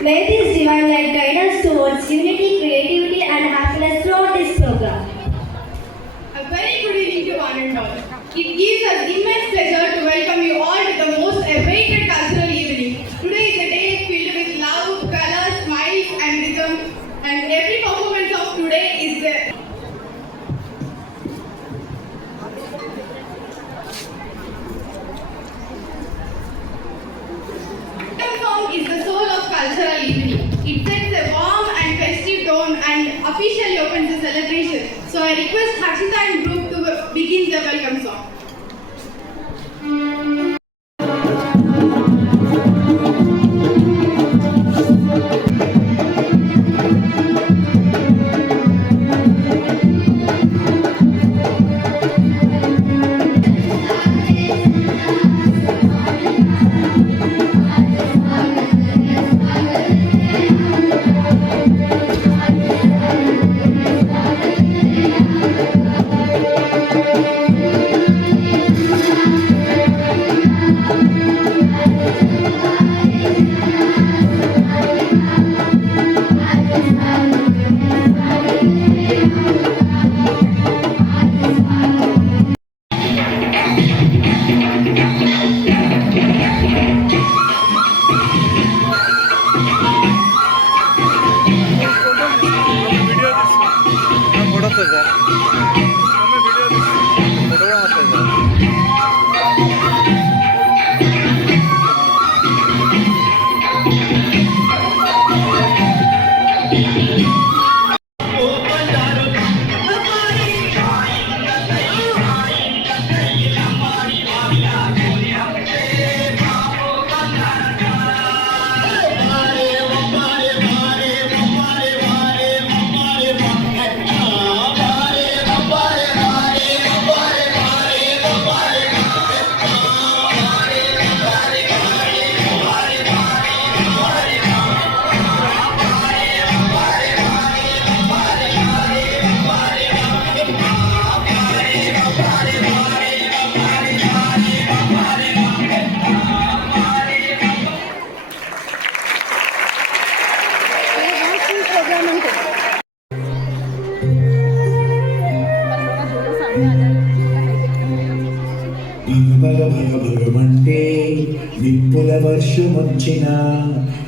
May this divine light guide us towards unity, creativity, and happiness throughout this program. A very good evening to one and all. It gives us immense pleasure to welcome you all to the most awaited cultural evening. Today is a day filled with love, colors, smiles, and rhythm, and every performance of today is there. Song is the soul of cultural evening. It sets a warm and festive tone and officially opens the celebration. So I request Harshita and group to begin the welcome song. భగభగభగమంటే నిప్పుల వర్షమొచ్చిన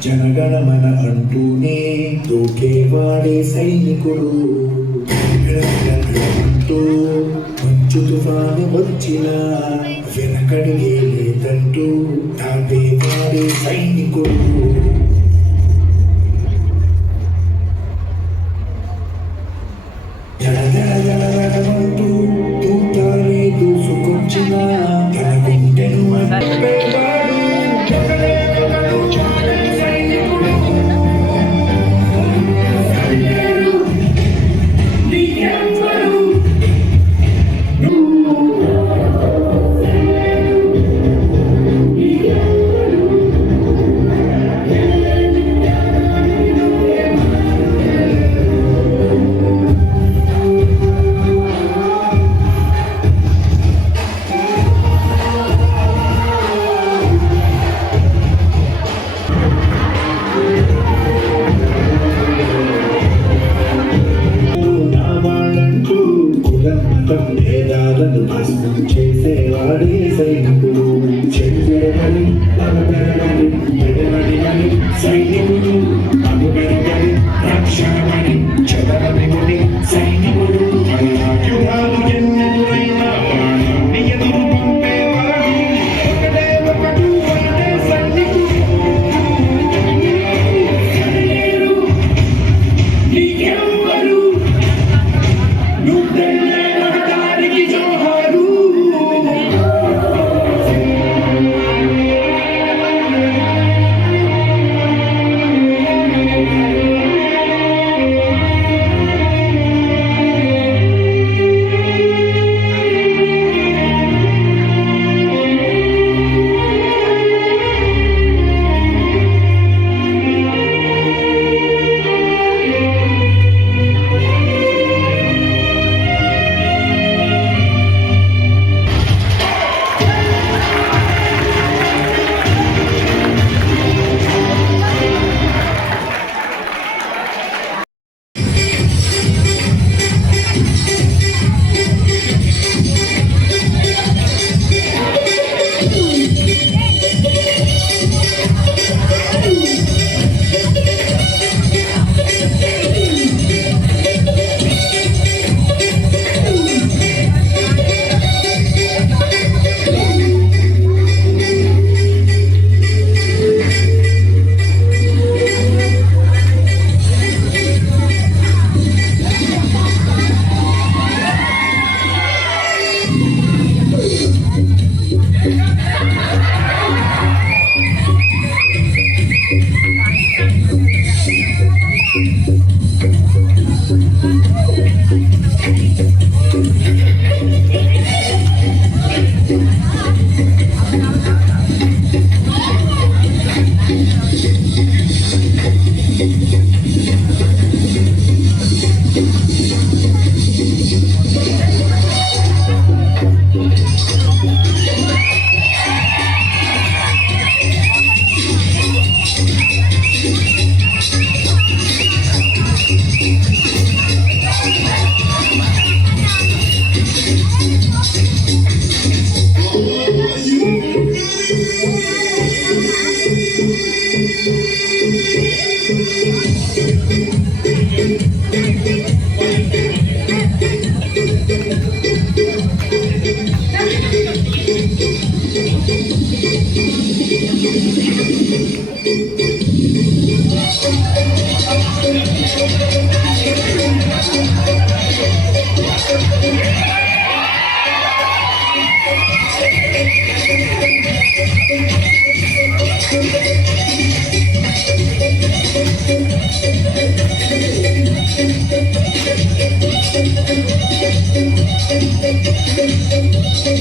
జనగణమన అంటూనే దూకేవాడే సైనికుడు అంటూ మంచు తుఫాను వచ్చిన వెనకడిగే లేదంటూ తాపేవాడే సైనికుడు జలజలజలజలమంటూ తూటాలే దూసుకొచ్చిన తన గుండెను అప్పేవాడు సైనికుడు నీకెవ్వరు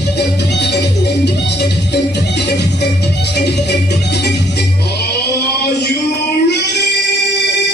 Are you ready?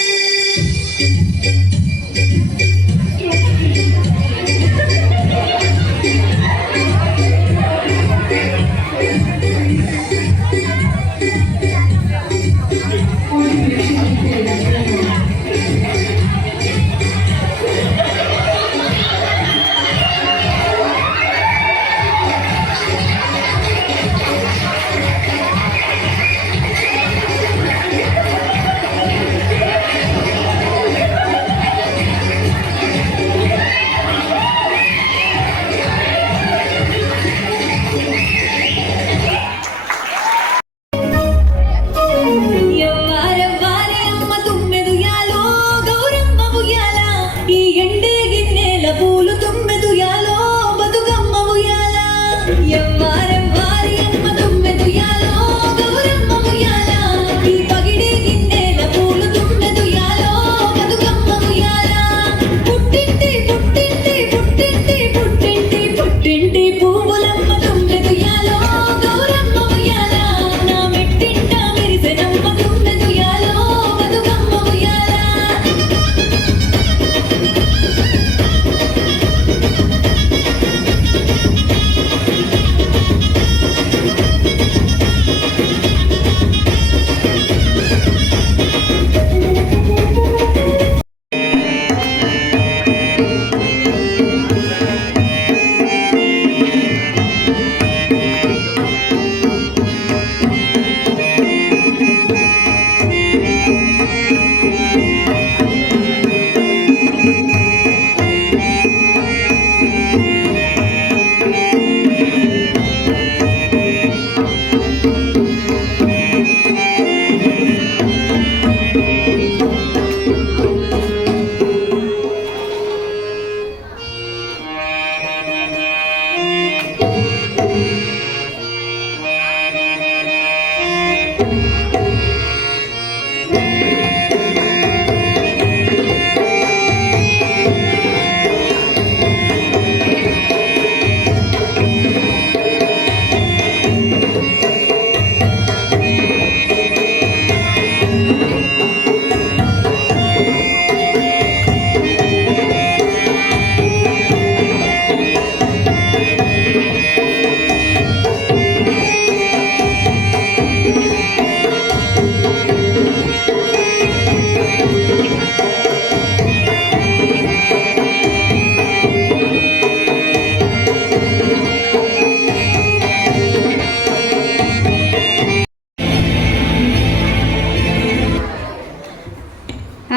ఎవ్వారెవ్వారి అమ్మ తుమ్మెదుయాలో గౌరమ్మ ఉయ్యాల ఈ ఎండే గిన్నెల పూలు తుమ్మెదుయాలో బతుకమ్మ ఉయ్యాల ఎవ్వారెవ్వారి అమ్మ తుమ్మెదుయాలో గౌరమ్మ ఉయ్యాల ఈ పగిడి గిన్నెల పూలు తుమ్మెదుయాలో బతుకమ్మ ఉయ్యాల పుట్టింటి పుట్టింటి పుట్టింటి పుట్టింటి పుట్టింటి పువ్వులమ్మ తుమ్మెదుయాలో గౌరమ్మ ఉయ్యాల నా మెట్టింట మెరిసెనమ్మ తుమ్మెదుయాలో బతుకమ్మ ఉయ్యాల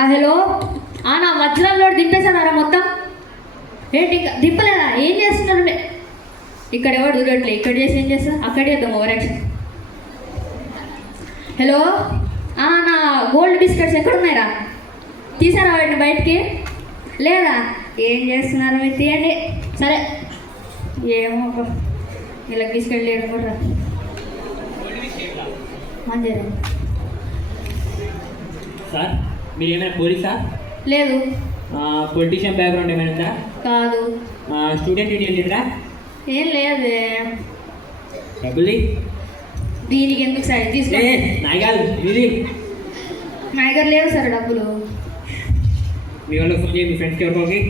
హలో నా వజ్రాల్లో దింపేసానారా మొత్తం ఏంటి ఇంకా దింపలేదా ఏం చేస్తున్నారు ఇక్కడ ఎవరు దూరట్లే ఇక్కడ చేసి ఏం చేస్తా అక్కడే చేద్దాం ఓవర్ యాక్షన్ హలో నా గోల్డ్ బిస్కెట్స్ ఎక్కడున్నాయిరా తీసారా వాటిని బయటికి లేదా ఏం చేస్తున్నారు మీరు తీయండి సరే ఏమో ఇలా బిస్కెట్ లేడు కూడా మంచిగా సార్ మీరు ఏమైనా పోలీసా లేదు పొలిటీషియన్ బ్యాక్గ్రౌండ్ ఏమైనా ఉందా కాదు స్టూడెంట్ యూనియన్ లీడరా ఏం లేదే డబ్బులు దీనికి ఎందుకు సార్ తీసుకో నాయి కాదు ఇది మా దగ్గర లేవు సార్ డబ్బులు మీ వాళ్ళకి ఫోన్ చేయి మీ ఫ్రెండ్స్కి ఎవరికి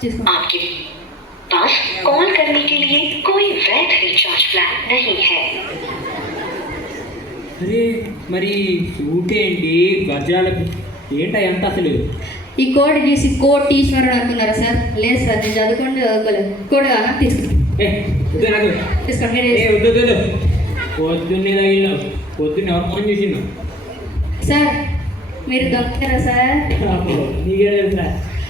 తీసుకో आपके पास कॉल करने के लिए कोई वैध रिचार्ज प्लान नहीं है। అరే మరి సూట్ ఏంటి వజ్రాలకు ఏంటా ఎంత అసలు ఈ కోడ్ చూసి కోటీశ్వరుడు అనుకున్నారా సార్ లేదు సార్ నేను చదువుకోలేదు కోడ్ కాదా తీసుకోండి వద్దు నాకు తీసుకోండి వద్దు వద్దు పొద్దున్నే తగిలినావు పొద్దున్న ఎవరు ఫోన్ చేసినావు సార్ మీరు దొంగతారా సార్ నీకే తెలుసా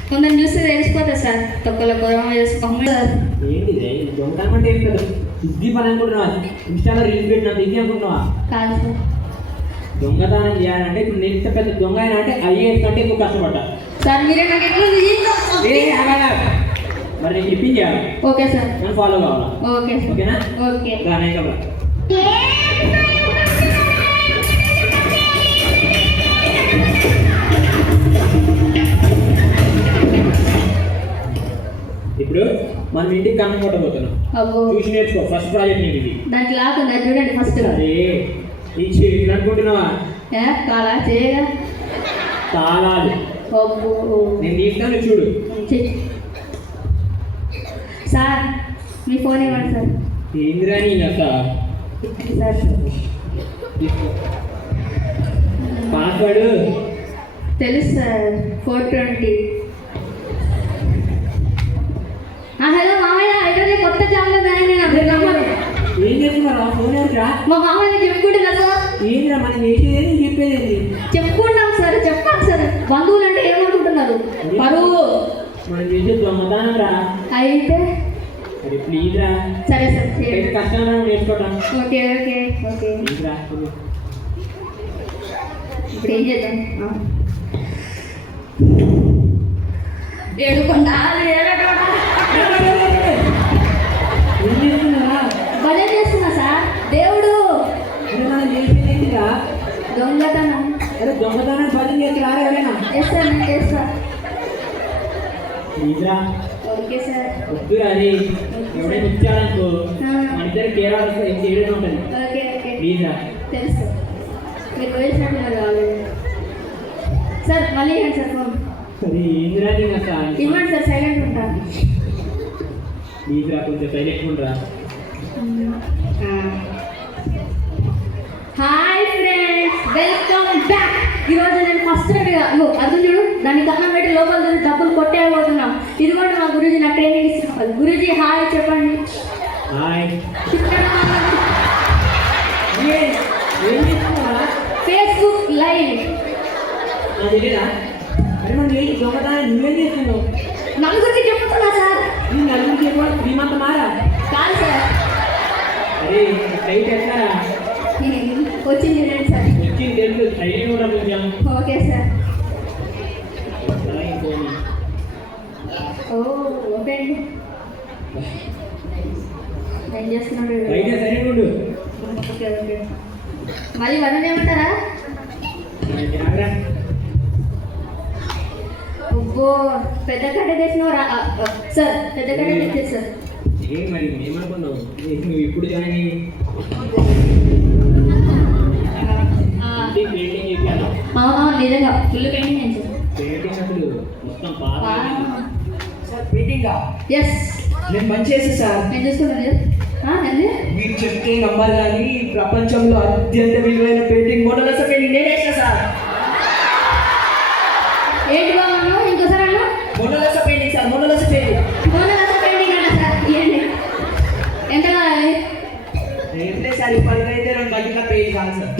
కొందరు చూస్తే తెలిసిపోతుంది సార్ తొక్కల గొడవ చేసుకోమని సార్ ఏంటిది దొంగతనం అంటే ఏం కదా సిద్ధి పని అనుకుంటున్నావా ఇన్స్టాలో రీల్స్ పెట్టినంత ఇది అనుకుంటున్నావా కాదు సార్ దొంగతనం చేయాలంటే ఇప్పుడు నేను ఇంత పెద్ద దొంగ అయినా అంటే ఐఏఎస్ కంటే ఎక్కువ కష్టపడ్డా సార్ మీరే నాకు ఎట్లా మరి నేను చెప్పించాను ఓకే సార్ నన్ను ఫాలో కావాలా ఓకే సార్ ఓకేనా ఓకే దాని కదా ఇప్పుడు మనం ఇంటికి కన్ను కొట్టబోతున్నాం. అబ్బో చూసి నేర్చుకో, ఫస్ట్ ప్రాజెక్ట్ నీకు ఇది. దానికి లాక్ ఉంది, అది చూడండి ఫస్ట్. అరే ఈ చేతులు అనుకుంటున్నావా? కాలా చేయగా తాళాలు అబ్బో నేను తీస్తాను, చూడు. చెయ్. సార్ మీ ఫోన్ ఇవ్వండి సార్. ఏందిరా నీ అసలు సార్ పాస్వర్డ్ తెలుసు సార్ 420. హలో మామయ్య, ఇక్కడ కొత్త జాబ్లో జాయిన్ అయినా. ఏం చేస్తున్నారా? ఫోన్ ఎవరిరా? మా మామయ్య చెప్పుకుంటున్నా సార్. ఏందిరా మనం చేసేది చెప్పేది? చెప్పుకుంటాం సార్, చెప్పాలి సార్. బంధువులు అంటే ఏమనుకుంటున్నారు? పరువు. మనం చేసే దొంగతనం రా. అయితే అరే ప్లీజ్ రా, సరే సార్ చేయండి. కష్టంగా నేర్చుకోవటం. Okay okay okay. ప్లీజ్ రా. ఇప్పుడు ఏం చేద్దాం? ఏడుకొండ ఏం చేస్తున్నారా? భజన చేస్తున్నా సార్. దేవుడు అరే మనం చేసేది ఏంటిరా? దొంగతనం. అరే దొంగతనం భజన చేసి రారా ఎవరైనా? చేస్తా, నేను చేస్తా. ప్లీజ్ రా. Okay sir. వద్దు అది ఎవరైనా ఇచ్చారనుకో మన ఇద్దరు కేరళ చేయడం ఉంటుంది. ఓకే ఓకే ప్లీజ్ రా. తెలుసు మీరు వేసినట్టు మరి కావాలి సార్. మళ్ళీ ఇవ్వండి సార్ ఫోన్. అరే ఏందిరా నేను అసలు ఇవ్వండి సార్, సైలెంట్ ఉంటాను. ప్లీజ్ రా, కొంచెం సైలెంట్ ఉండరా. Hi friends, welcome back. ఈరోజు నేను ఫస్ట్ అర్థం చూడు, దాన్ని కన్నం పెట్టి లోపల చూసి డబ్బులు కొట్టేయబోతున్నాం. ఇది కూడా మా గురూజీ నా ట్రైనింగ్ ఇస్తున్నారు. గురూజీ హాయ్ చెప్పండి. హాయ్. ఏం చేస్తున్నారా? Facebook live. నాకు తెలియదా? అరే మనం ఏంటి దొంగతనం నువ్వేం చేస్తున్నావు? నలుగురికి చెప్తున్నా సార్. నీ నలుగురికి చెప్పాలి శ్రీమంత మారా. కాదు సార్. అరే ఫ్లైట్ ఎట్లారా? వచ్చింది రండి సార్. వచ్చింది తెలుసు, ట్రైన్ కూడా కొంచెం. Okay sir. ఓ ఓకే అండి. ఏం చేస్తున్నాడు? బయట సైలెంట్ ఉండు. Okay okay. మళ్ళీ వదన ఏమంటారా? రాగరా. అబ్బో పెద్ద కట్ట తెచ్చినావు సార్. పెద్ద కట్ట తెచ్చేది సార్. ఏం మరి ఏమనుకున్నావు? నువ్వు ఇప్పుడు జాయిన్ అయ్యి పెయింటింగ్ చేయాలి. నిజంగా ఫుల్ పెయింటింగ్ నేను సార్. పెయింటింగ్ అసలు మొత్తం పాత. సార్ పెయింటింగా ఎస్ నేను మంచి చేసా సార్. నేను చూసుకున్నాను. అండి మీరు చెప్తే నమ్మరు కానీ ప్రపంచంలో అత్యంత విలువైన పెయింటింగ్ మోనాలిసా పెయింటింగ్ నేనే వేసా సార్. ఏంటి బాగున్నావు? ఇంకోసారి అన్నా Mona Lisa painting sir, Mona Lisa painting. Painting అన్నా సార్. ఇవ్వండి. ఎంత కావాలి? ఏంటే సార్ ఇప్పటికైతే 2 గంటల పెయింట్ కాదు సార్.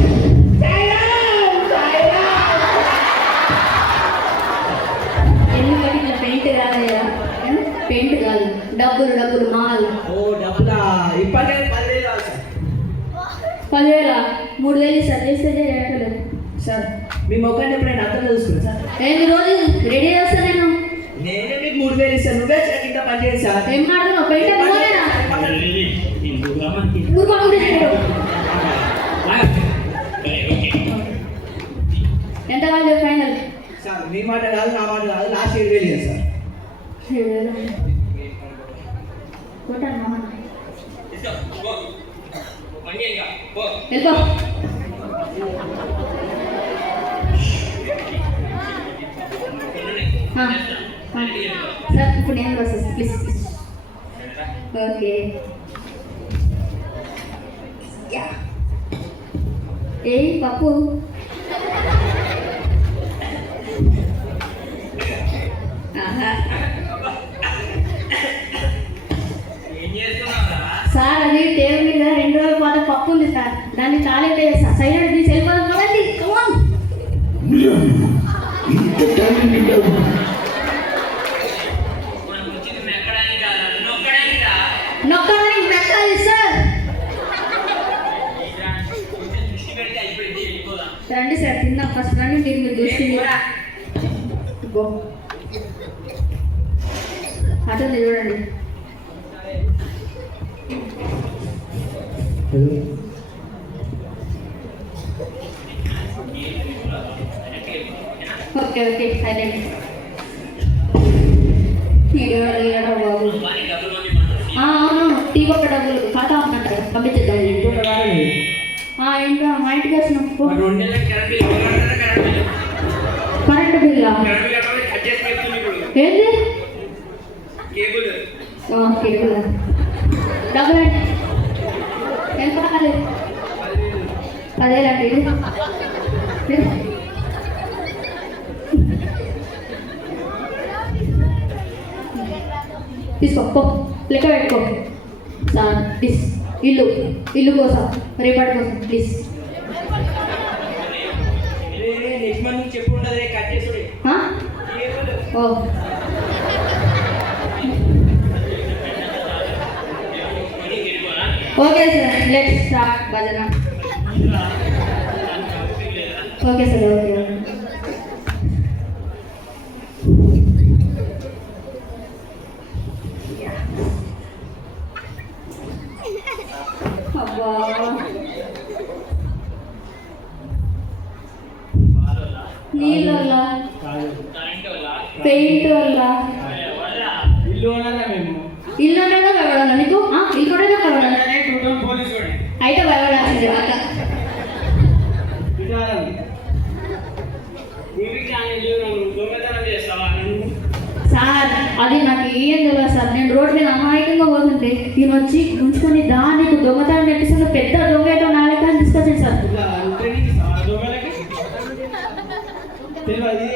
ఎన్ని కట్టిన పెయింట్ కాదయ్యా, పెయింట్ కాదు. డబ్బులు డబ్బులు మాల్. ఓ డబ్బులా? ఇప్పటికైతే 10,000 కాదు సార్. 10,000 3,000 సార్. చేస్తే చేయట్లేదు సార్ మీ మొక్కని ఎప్పుడైనా అర్థం చూసుకున్నా సార్. ఏంది రోజు రెడీ చేస్తా నేను. నేనే మీకు 3,000 ఇస్తాను, నువ్వే కింద పని చేసి సార్. ఏం మాట్లాడుతున్నావు? పెయింట్ నువ్వేనా? ఊరుకో ఊరి చేయడు. ఎంత కావాలి ఫైనల్? సార్ మీ మాట కాదు నా మాట కాదు, లాస్ట్ 7,000 సార్. కొట్టాను మామ. వెళ్ళిపో. సార్ ఇప్పుడు నేను ప్రాసెస్ ప్లీజ్ ప్లీజ్. ఓకే. ఏ పప్పు సార్ అది టేబుల్ మీద 2 రోజుల పాటు పప్పు ఉంది సార్. దాన్ని తాళింపు చేస్తా. సైలెంట్ తీసి వెళ్ళిపోదాం కదండి. కమాన్. నొక్కడానికి మెక్కాలి సార్. రండి సార్ తిందాం ఫస్ట్. రండి మీరు దృష్టి అటుంది చూడండి. Okay okay silent. బాబు ఇంకా మా ఇంటికి వచ్చిన మరి 2 నెలలకు కరెంట్ బిల్ ఎవరు కడతారా? కరెంట్ బిల్లా కరెంట్ బిల్ కట్టమని కట్ చేసి పెడుతుంది ఇప్పుడు ఏంటి కేబుల్. కేబుల్ డబ్బులు అంటే ఎంత పడాలి? 10,000 అంటే ఇది తీసుకో పో లెక్క పెట్టుకో సార్ ప్లీజ్ ఇల్లు కోసం రేపటి కోసం ప్లీజ్ నెక్స్ట్ మంత్ నుంచి చెప్పు ఉండదు కట్ చేసుడు. ఓ ఓకే సార్ లెట్స్ స్టార్ట్ భజన. ఓకే సార్ ఓకే అబ్బా నీళ్ళ వల్ల పెయింట్ వల్ల ఇల్లు అన్నారా మేము? ఇల్లు అంటే భయపడాలా నీకు? ఇల్లు కూడా భయపడాలి అయితే భయపడాల్సిందే అక్క. సార్ అది నాకు ఏం తెలియదు సార్. నేను రోడ్డు మీద అమాయకంగా పోతుంటే ఈయన వచ్చి ఉంచుకొని దానికి దొంగతనం పెట్టిస్తున్న పెద్ద దొంగ ఏదో నా లెక్క తీసుకొచ్చింది సార్.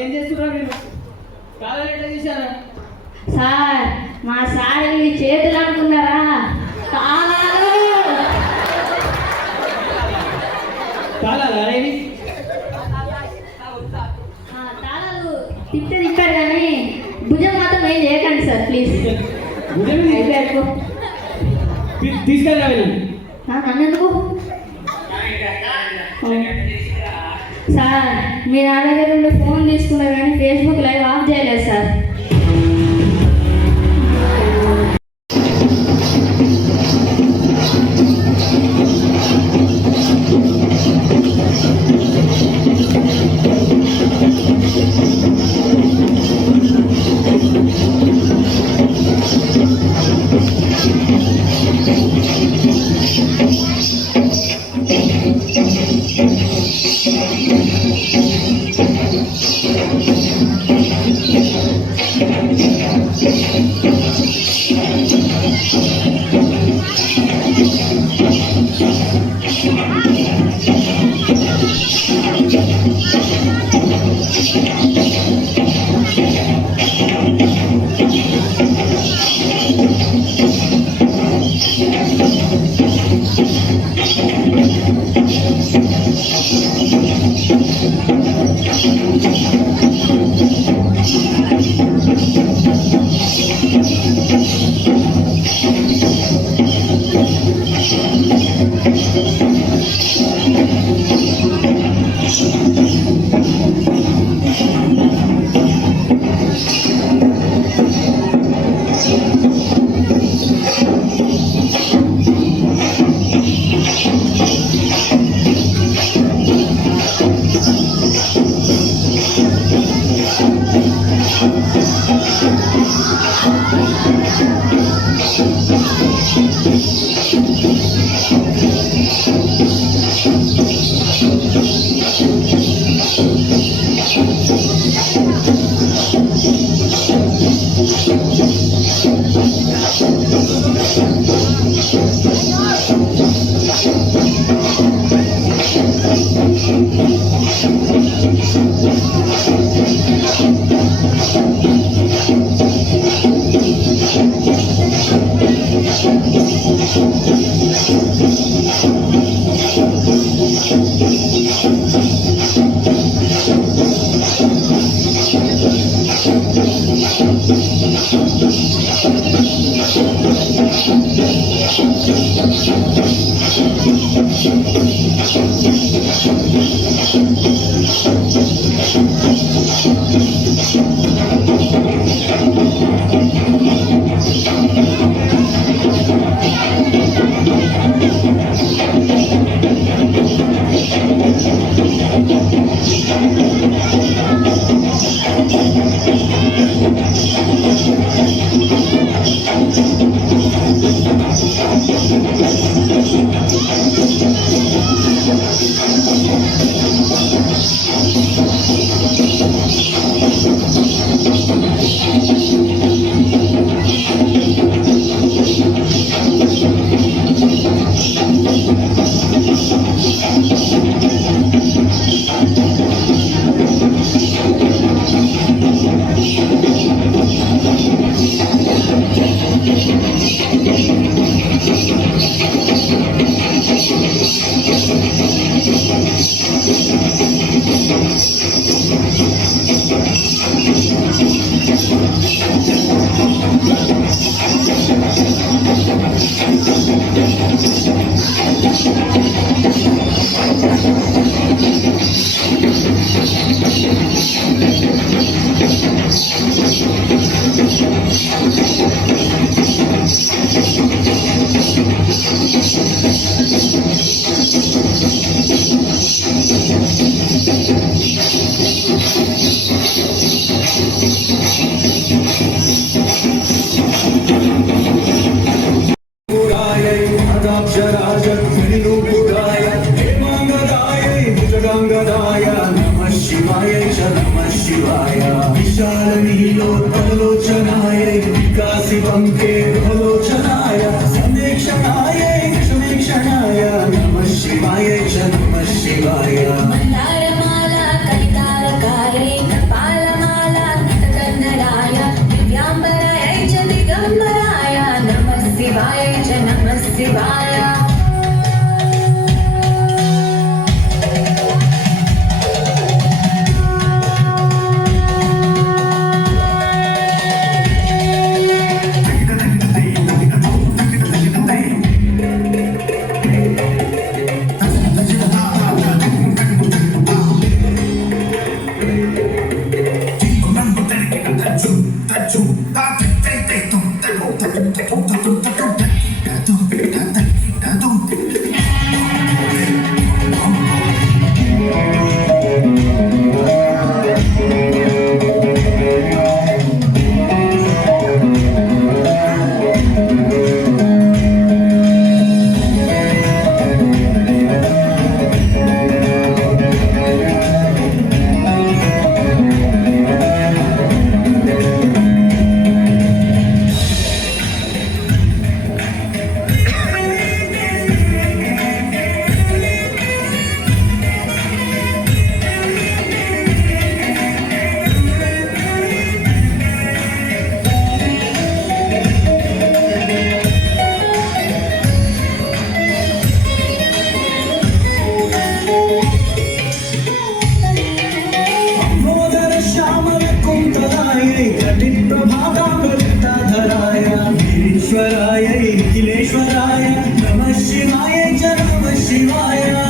ఏం చేస్తున్నారు మీరు? కాలం ఎట్లా చేశారా? సార్ మా సార్ ఇవి చేతులు అనుకున్నారా? తాళాలు తాళాలు తిప్పారు కానీ భుజం మాత్రం ఏం చేయకండి సార్ ప్లీజ్. అయిపోయాడుకో తీసుకెళ్ళరా నన్ను ఎందుకు సార్? మీ నా దగ్గర నుండి ఫోన్ తీసుకున్నారు కానీ ఫేస్బుక్ లైవ్ ఆఫ్ చేయలేదు సార్. Thank you. మందారమాల కలితారకారే కపాలమాల నటకందరాయ దివ్యాంబరాయ చ దిగంబరాయ నమః శివాయ చ నమః శివాయ ईश्वराय निखिलेश्वराय नमः शिवाय च नमः शिवाय